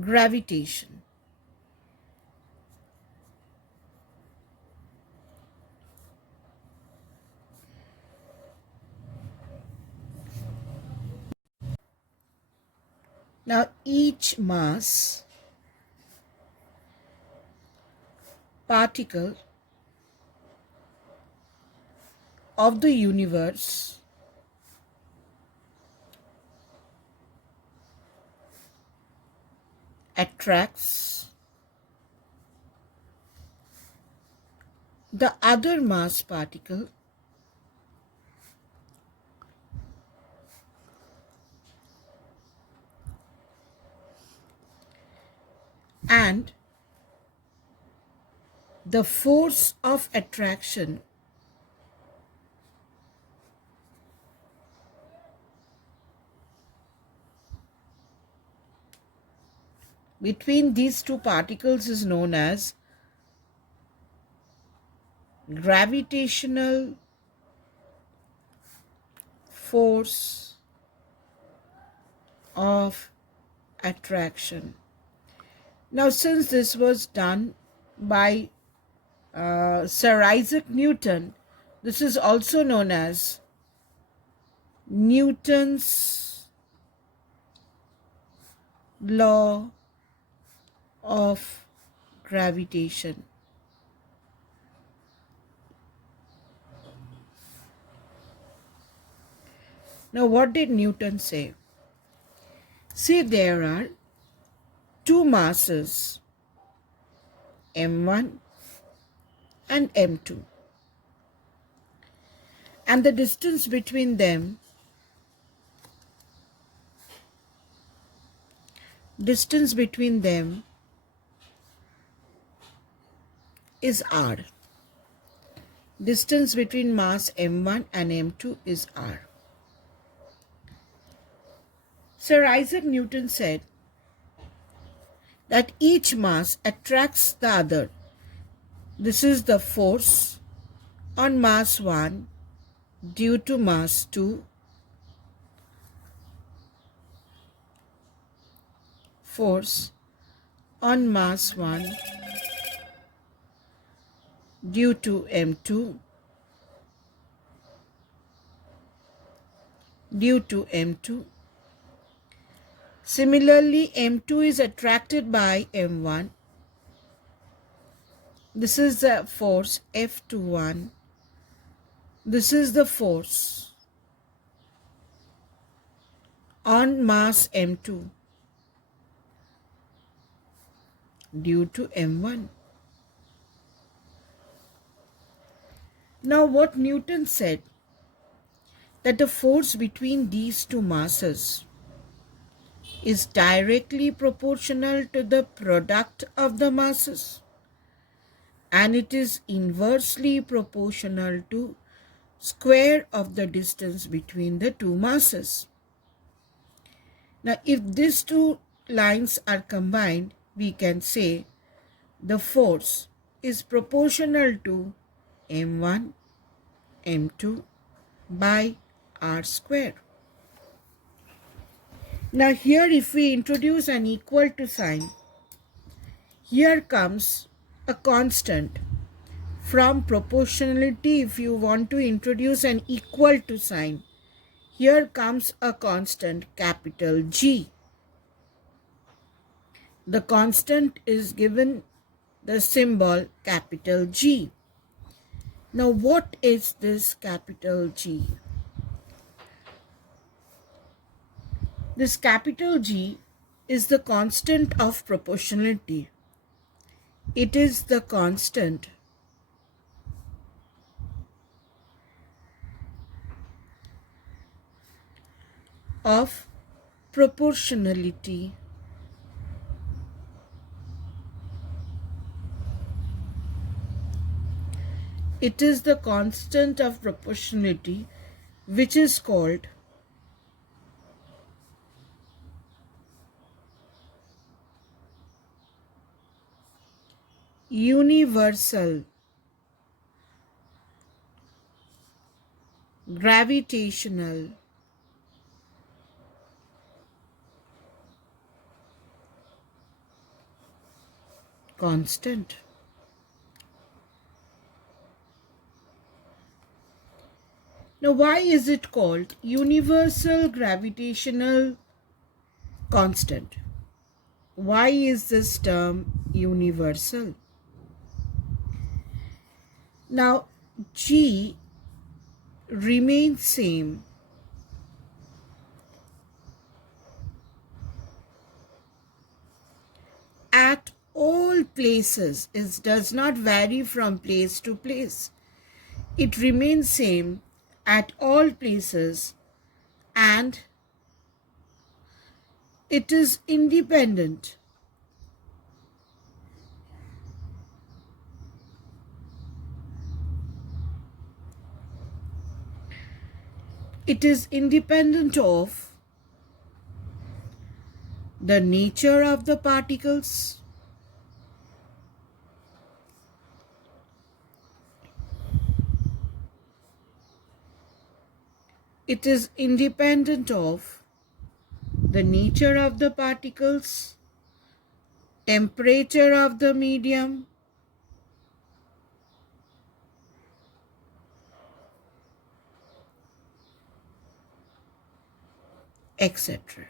gravitation. Now each mass particle of the universe attracts the other mass particle and the force of attraction between these two particles is known as gravitational force of attraction. Now, since this was done by Sir Isaac Newton, this is also known as Newton's law of gravitation. Now, what did Newton say? See, there are two masses, m1 and m2, and the distance between them is r. Distance between mass m1 and m2 is r. Sir Isaac Newton said that each mass attracts the other. This is the force on mass 1 due to mass 2, force on mass 1 due to m2 due to m2. Similarly, m2 is attracted by m1. This is the force F21. This is the force on mass m2 due to m1. Now, what Newton said, that the force between these two masses is directly proportional to the product of the masses, and it is inversely proportional to square of the distance between the two masses. Now, if these two lines are combined, we can say the force is proportional to m1 m2 by r square. Now here, if we introduce an equal to sign, here comes a constant. From proportionality, if you want to introduce an equal to sign, here comes a constant, capital G. The constant is given the symbol capital G. Now, what is this capital G? This capital G is the constant of proportionality. It is the constant of proportionality. It is the constant of proportionality which is called universal gravitational constant. Now, why is it called universal gravitational constant? Why is this term universal? Now, G remains same at all places. It does not vary from place to place. It remains same at all places, and it is independent. It is independent of the nature of the particles, it is independent of the nature of the particles, temperature of the medium, etc.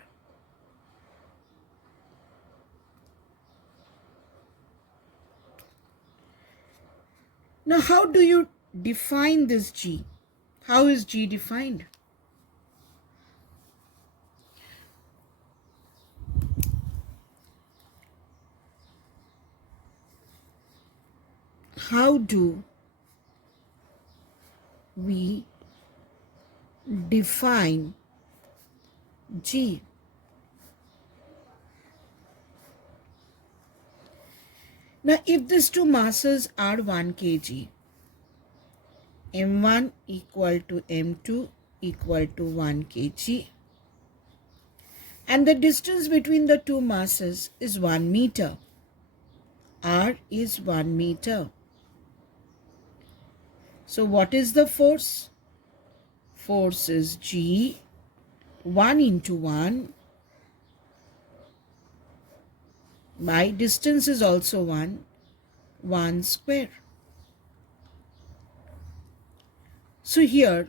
Now, how do you define this G? How is G defined? How do we define G? Now, if these two masses are 1 kg, m1 equal to m2 equal to 1 kg, and the distance between the two masses is 1 meter, r is 1 meter. So what is the force? Force is G, 1 into 1, by distance is also 1 square. So here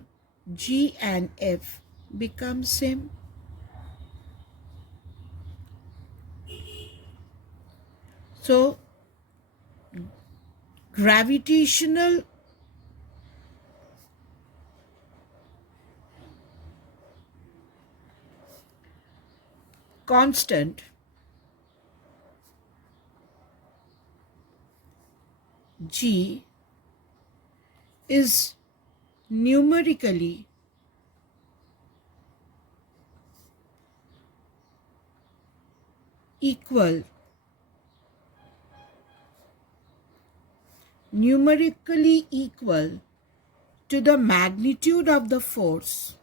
G and F become same. So gravitational constant G is numerically equal to the magnitude of the force.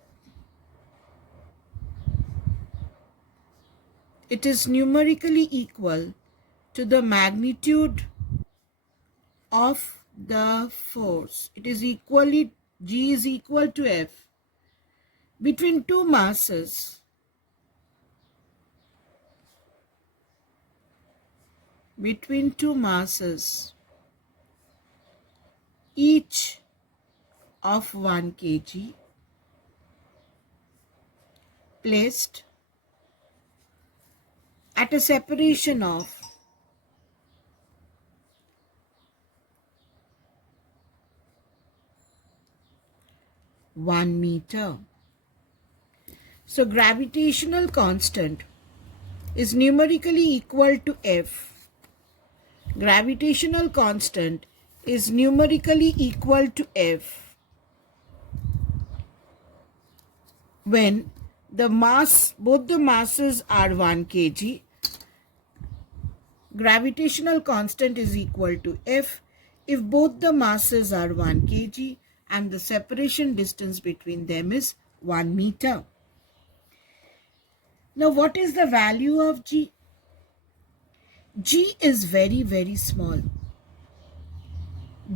It is numerically equal to the magnitude of the force. It is equally, G is equal to F between two masses each of 1 kg placed at a separation of 1 meter. So gravitational constant is numerically equal to F. Gravitational constant is numerically equal to F when both the masses are 1 kg. Gravitational constant is equal to F if both the masses are 1 kg and the separation distance between them is 1 meter. Now, what is the value of G? G is very, very small.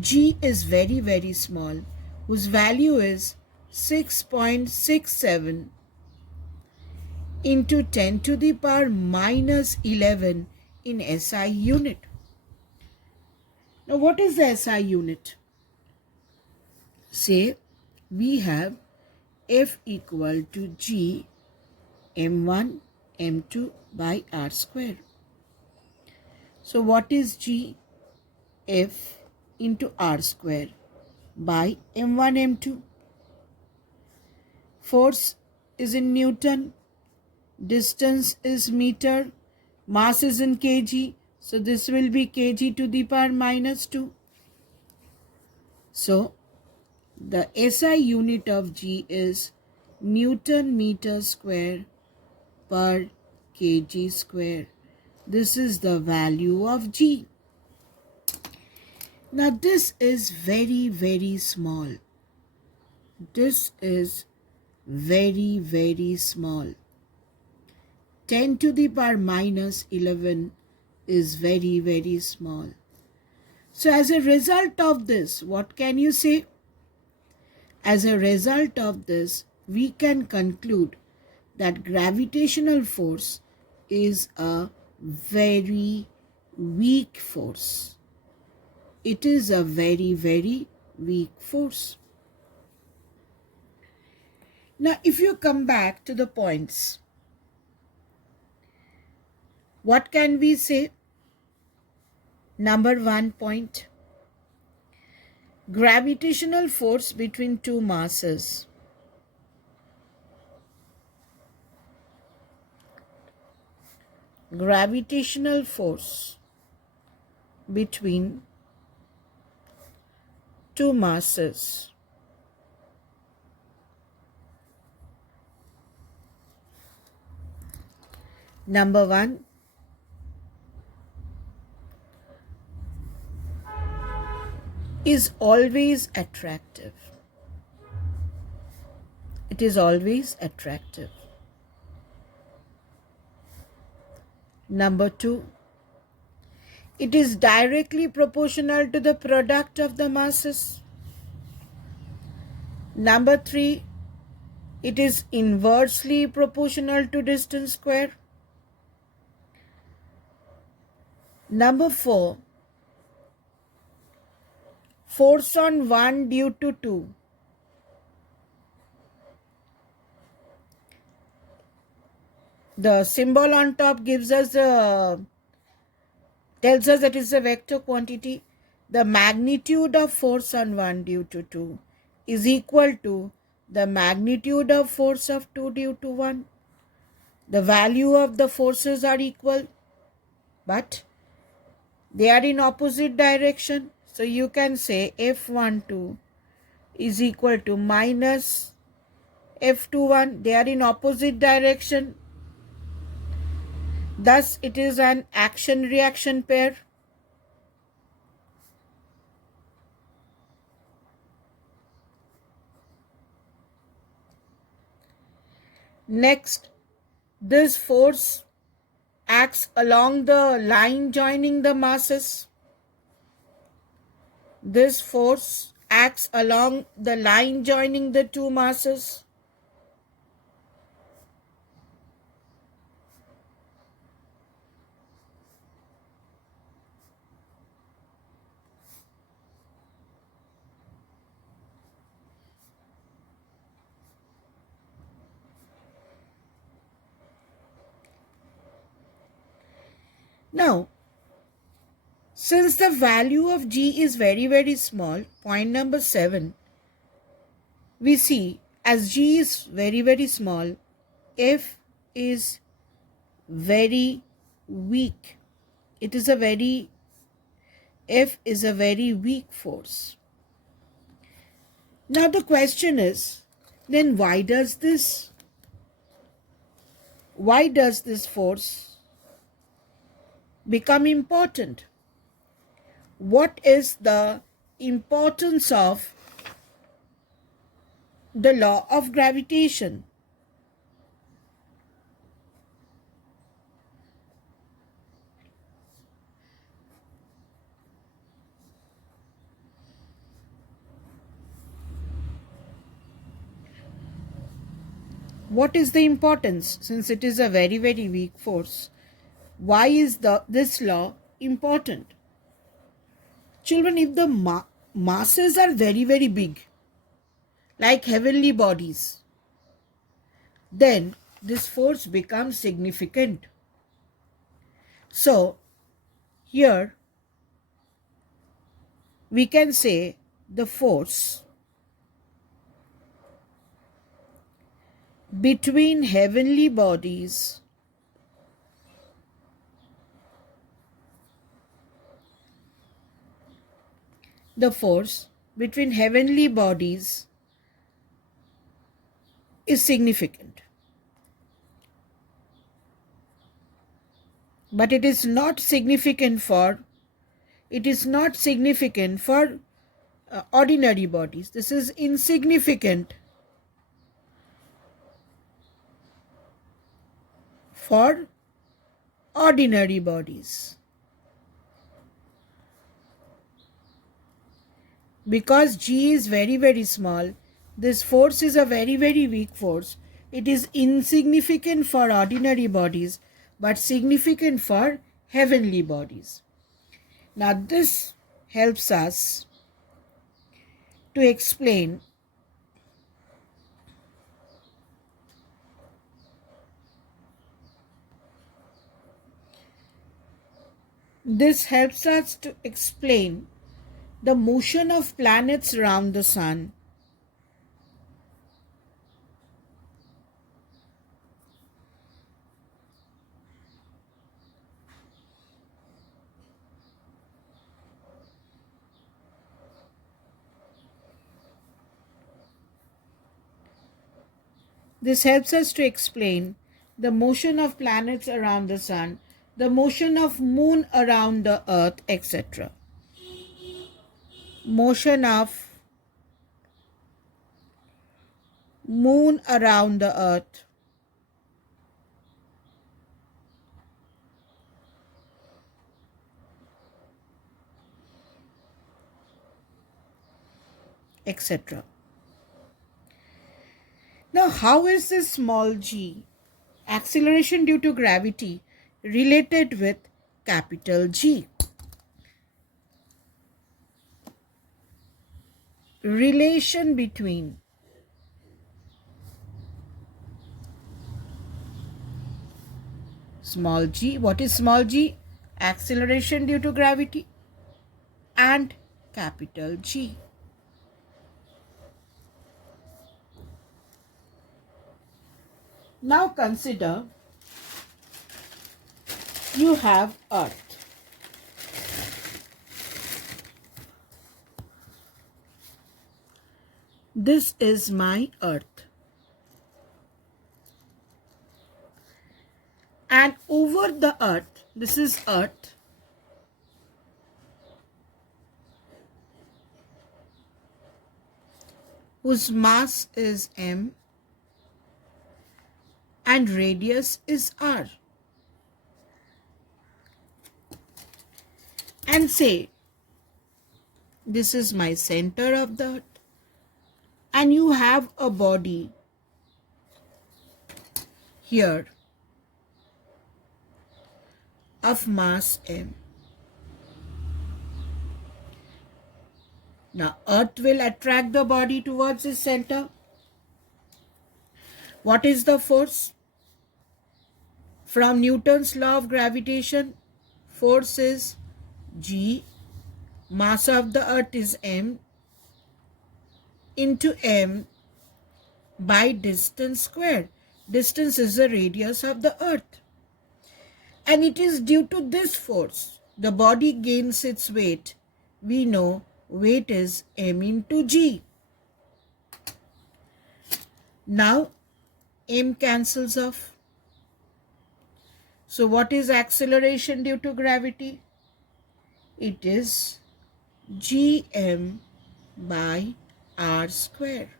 G is very, very small, whose value is 6.67 into 10 to the power minus 11 in SI unit. Now what is the SI unit? Say we have F equal to G m1 m2 by r square. So what is G? F into r square by m1 m2. Force is in Newton, distance is meter, mass is in kg, so this will be kg to the power minus 2. So the SI unit of G is Newton meter square per kg square. This is the value of G. Now this is very, very small. This is very, very small. 10 to the power minus 11 is very, very small. So as a result of this, what can you say? As a result of this, we can conclude that gravitational force is a very weak force. It is a very, very weak force. Now, if you come back to the points, what can we say? Number 1 point, gravitational force between two masses. Gravitational force between two masses. Number 1, is always attractive. It is always attractive. Number 2, it is directly proportional to the product of the masses. Number 3, it is inversely proportional to distance square. Number 4, force on 1 due to 2. The symbol on top gives us tells us that it's a vector quantity. The magnitude of force on 1 due to 2 is equal to the magnitude of force of 2 due to 1. The value of the forces are equal, but they are in opposite direction. So you can say F12 is equal to minus F21. They are in opposite direction. Thus, it is an action-reaction pair. Next, this force acts along the line joining the masses. This force acts along the line joining the two masses. Now, since the value of G is very, very small, point number 7, we see as G is very, very small, F is very weak. F is a very weak force. Now the question is, then why does this force become important? What is the importance of the law of gravitation? What is the importance? Since it is a very, very weak force, why is this law important? Children, if the masses are very, very big, like heavenly bodies, then this force becomes significant. So, here we can say the force between heavenly bodies is significant. But it is not significant for ordinary bodies. This is insignificant for ordinary bodies. Because G is very, very small, this force is a very, very weak force. It is insignificant for ordinary bodies, but significant for heavenly bodies. Now, this helps us to explain the motion of planets around the sun. This helps us to explain the motion of planets around the sun, the motion of moon around the earth, etc. Motion of moon around the earth, etc. Now, how is this small g, acceleration due to gravity, related with capital G? Relation between small g, what is small g? Acceleration due to gravity, and capital G. Now consider you have Earth. This is my Earth. And over the Earth, this is Earth, whose mass is m and radius is r. And say, this is my center of the Earth, and you have a body here of mass m. Now, Earth will attract the body towards its center. What is the force? From Newton's law of gravitation, force is G, mass of the Earth is m, into m by distance squared. Distance is the radius of the Earth. And it is due to this force the body gains its weight. We know weight is m into g. Now m cancels off. So what is acceleration due to gravity? It is gm by r square.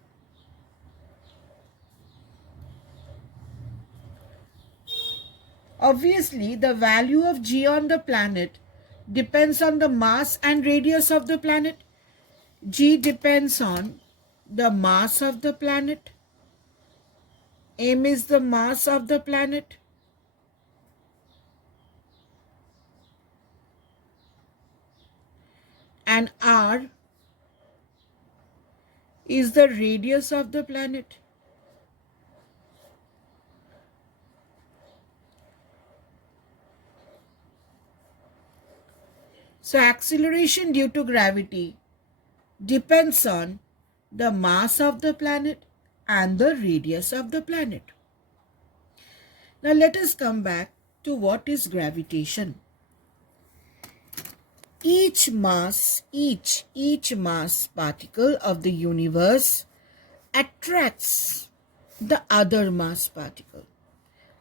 Obviously, the value of g on the planet depends on the mass and radius of the planet. G depends on the mass of the planet. M is the mass of the planet. and r is the radius of the planet. So acceleration due to gravity depends on the mass of the planet and the radius of the planet. Now let us come back to what is gravitation. Each mass particle of the universe attracts the other mass particle,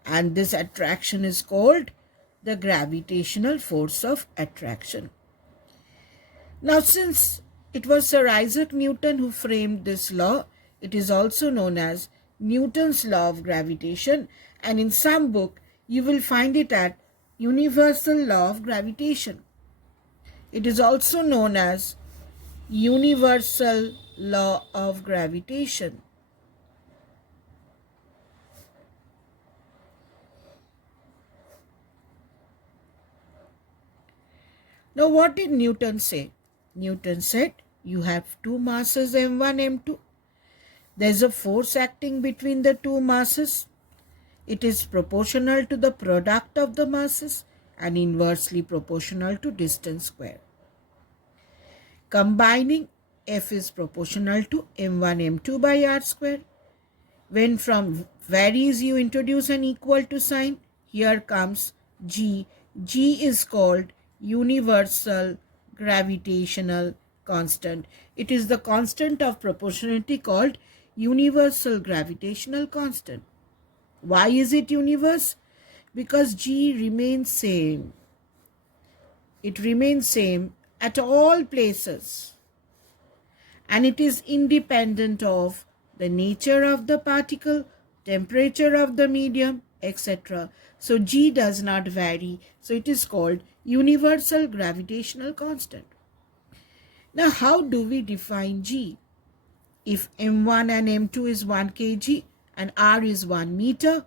and this attraction is called the gravitational force of attraction. Now, since it was Sir Isaac Newton who framed this law, it is also known as Newton's law of gravitation, and in some book you will find it at universal law of gravitation. It is also known as universal law of gravitation. Now, what did Newton say? Newton said you have two masses m1, m2. There's a force acting between the two masses. It is proportional to the product of the masses and inversely proportional to distance square. Combining, F is proportional to m1 m2 by r square. When from varies you introduce an equal to sign, here comes G. G is called universal gravitational constant. It is the constant of proportionality called universal gravitational constant. Why is it universe? Because G remains same. It remains same at all places, and it is independent of the nature of the particle, temperature of the medium, etc. So G does not vary. So it is called universal gravitational constant. Now, how do we define G? If m1 and m2 is 1 kg and r is 1 meter,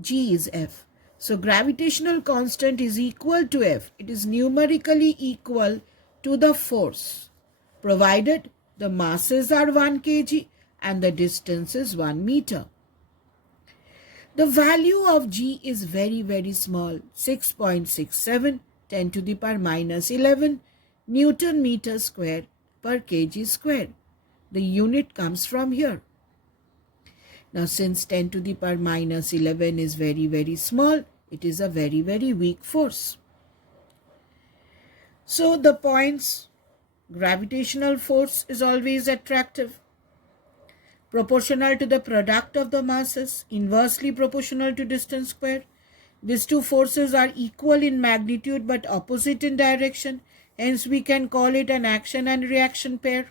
G is F. So gravitational constant is equal to F. It is numerically equal to the force, provided the masses are 1 kg and the distance is 1 meter. The value of G is very, very small, 6.67, 10 to the power minus 11 Newton meter square per kg square. The unit comes from here. Now, since 10 to the power minus 11 is very, very small, it is a very, very weak force. So, the points, gravitational force is always attractive, proportional to the product of the masses, inversely proportional to distance square. These two forces are equal in magnitude but opposite in direction. Hence, we can call it an action and reaction pair.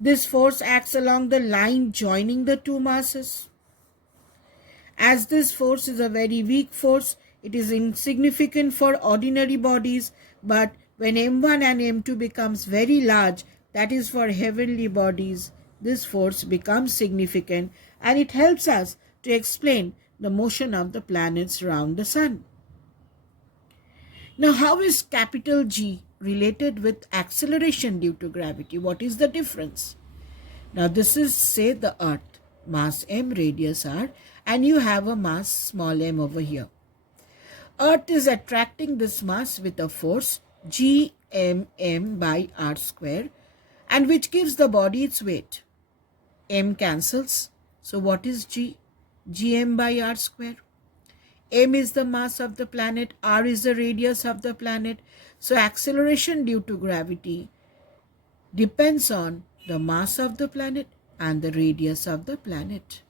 This force acts along the line joining the two masses. As this force is a very weak force, it is insignificant for ordinary bodies, but when m1 and m2 becomes very large, that is for heavenly bodies, this force becomes significant, and it helps us to explain the motion of the planets around the sun. Now, how is capital G related with acceleration due to gravity? What is the difference? Now, this is, say, the Earth, mass m, radius r, and you have a mass small m over here. Earth is attracting this mass with a force gmm by r square, and which gives the body its weight. M cancels. So what is G? Gm by r square. M is the mass of the planet, r is the radius of the planet. So acceleration due to gravity depends on the mass of the planet and the radius of the planet.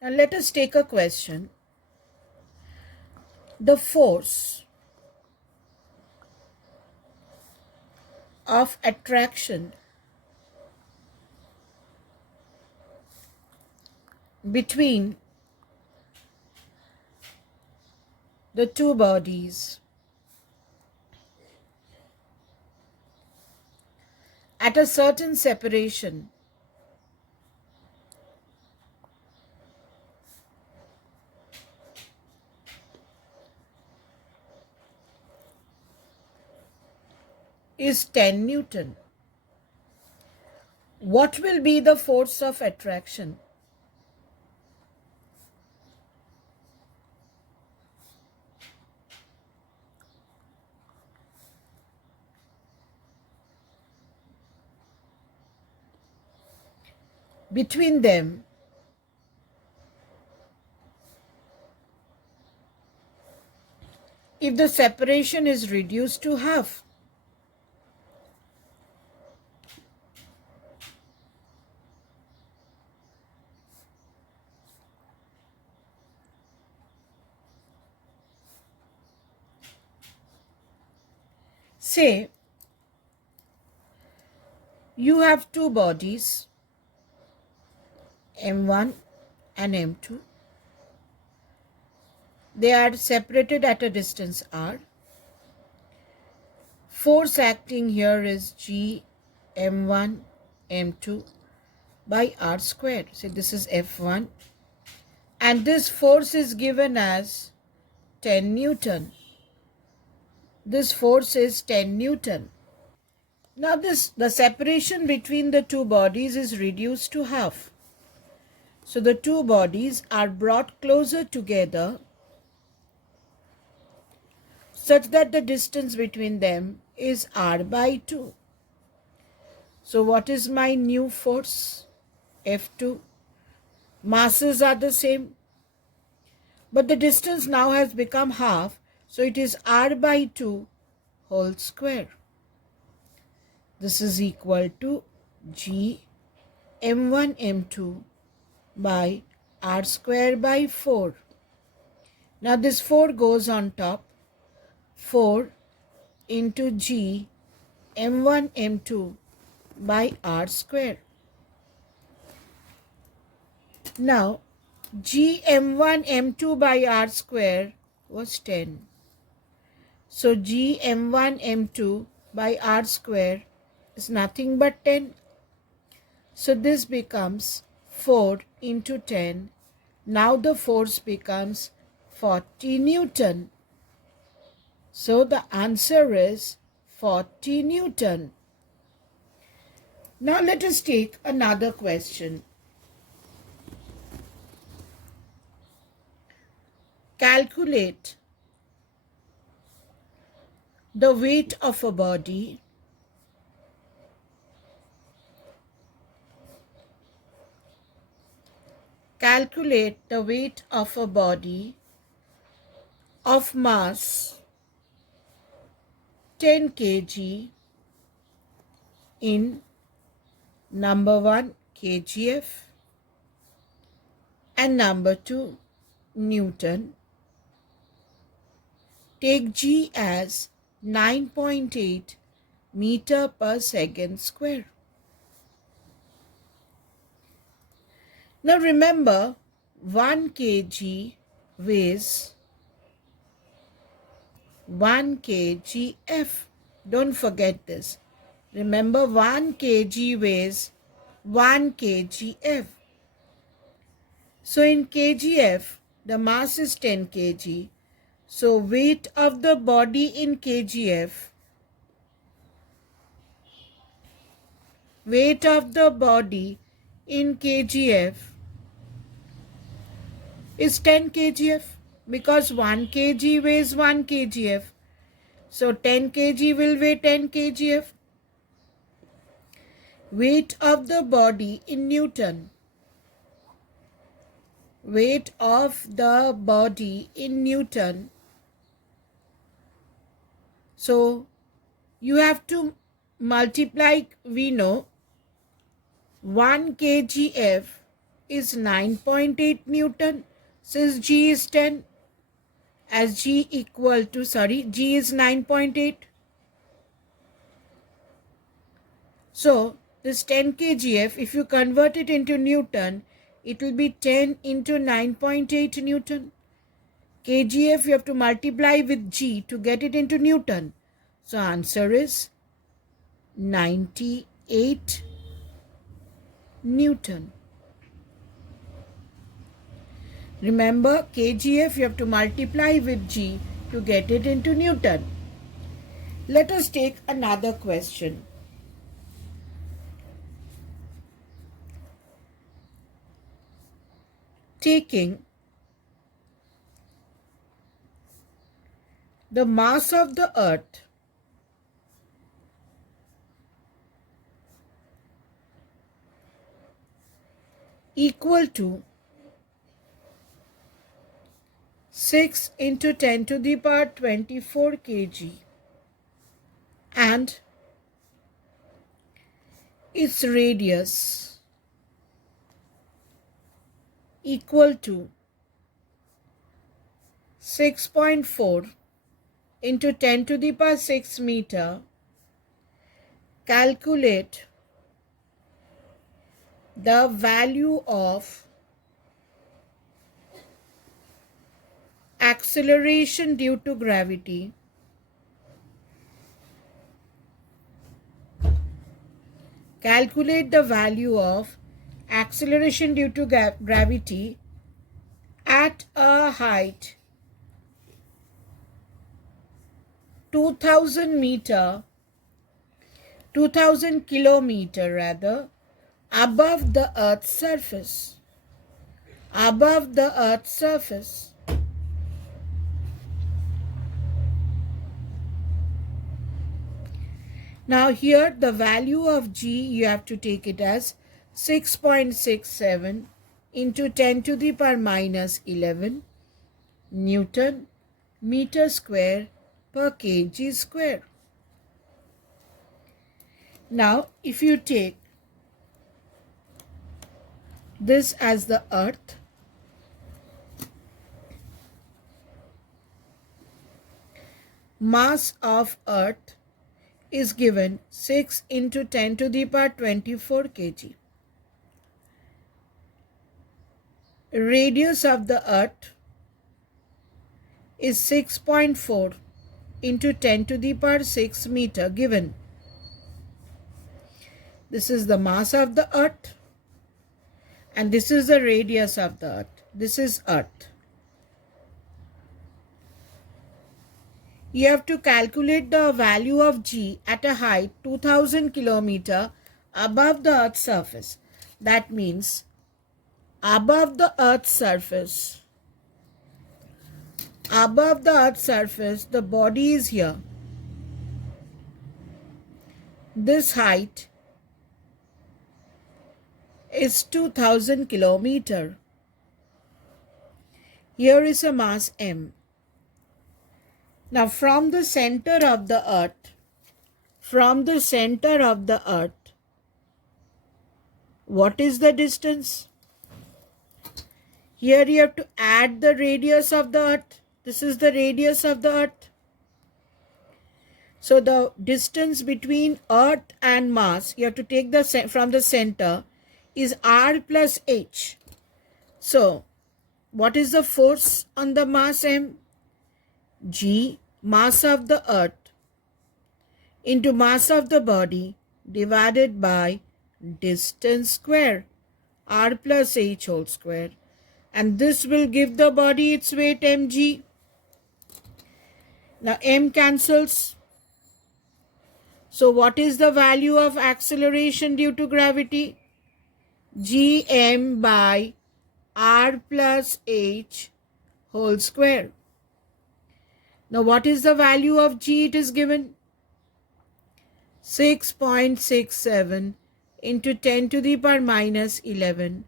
Now let us take a question. The force of attraction between the two bodies at a certain separation is 10 Newton. What will be the force of attraction? Between them, if the separation is reduced to half. Say, you have two bodies, M1 and M2. They are separated at a distance r. Force acting here is G M1 M2 by r squared. So this is F1. And this force is given as 10 Newton. This force is 10 Newton. Now the separation between the two bodies is reduced to half. So the two bodies are brought closer together such that the distance between them is r by 2. So what is my new force? F2. Masses are the same, but the distance now has become half, so it is r by 2 whole square. This is equal to G M1 M2 by r square by 4. Now this 4 goes on top. 4 into G M1 M2 by r square. Now G M1 M2 by r square was 10. So G M1 M2 by r square is nothing but 10. So this becomes 4 into 10. Now the force becomes 40 Newton. So the answer is 40 Newton. Now let us take another question. Calculate the weight of a body of mass 10 kg in number 1 kgf and number 2 Newton. Take G as 9.8 meter per second square. Now remember, 1 kg weighs 1 kgf. Don't forget this. Remember, 1 kg weighs 1 kgf. So in kgf, the mass is 10 kg. So weight of the body in kgf, is 10 kgf because 1 kg weighs 1 kgf. So 10 kg will weigh 10 kgf. Weight of the body in Newton. Weight of the body in Newton. So you have to multiply, we know 1 kgf is 9.8 Newton since G is 10, as G is 9.8. So this 10 kgf, if you convert it into Newton, it will be 10 into 9.8 Newton. Kgf you have to multiply with G to get it into Newton. So answer is 98 Newton. Remember, kgf you have to multiply with G to get it into Newton. Let us take another question. Taking the mass of the earth equal to 6 into 10 to the power 24 kg and its radius equal to 6.4 into 10 to the power 6 meter, calculate the value of acceleration due to gravity gravity at a height 2000 kilometer rather, above the earth's surface. Now here the value of g, you have to take it as 6.67 into 10 to the power minus 11 Newton meter square per kg square. Now if you take this as the earth, mass of earth is given 6 into 10 to the power 24 kg. Radius of the earth is 6.4 into 10 to the power 6 meter given. This is the mass of the earth and this is the radius of the earth. This is earth. You have to calculate the value of g at a height 2000 kilometer above the earth's surface. That means above the earth's surface, the body is here. This height is 2000 kilometer. Here is a mass m. Now from the center of the earth, what is the distance? Here you have to add the radius of the earth. This is the radius of the earth. So the distance between earth and mass, you have to take from the center, is r plus h. So what is the force on the mass m? G, mass of the earth, into mass of the body divided by distance square, r plus h whole square. And this will give the body its weight mg. Now m cancels. So what is the value of acceleration due to gravity? Gm by r plus h whole square. Now what is the value of g? It is given 6.67 into 10 to the power minus 11.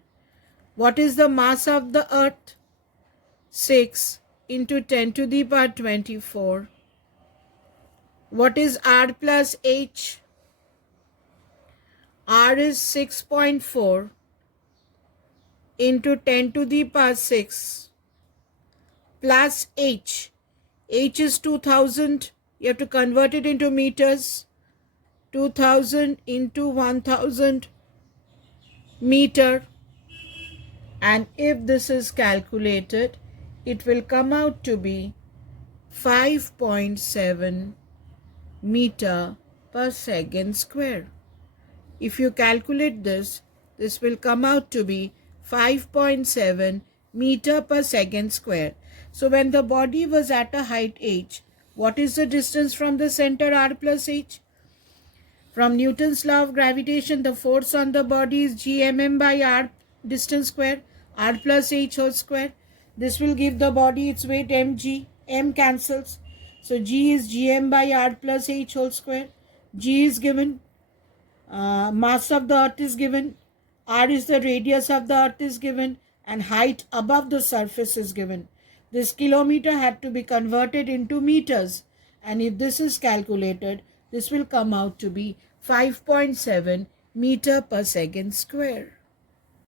What is the mass of the earth? 6 into 10 to the power 24. What is r plus h? R is 6.4 into 10 to the power 6 plus h. H is 2000. You have to convert it into meters. 2000 into 1000 meter. And if this is calculated, it will come out to be 5.7 meter per second square. If you calculate this, this will come out to be 5.7 meter per second square. So when the body was at a height h, What is the distance from the center r plus h? From Newton's law of gravitation, the force on the body is gmm by r distance square, r plus h whole square. This will give the body its weight mg. M cancels. So g is gm by r plus h whole square. G is given. Mass of the earth is given. R is the radius of the earth is given. And height above the surface is given. This kilometer had to be converted into meters. And if this is calculated, this will come out to be 5.7 meter per second square.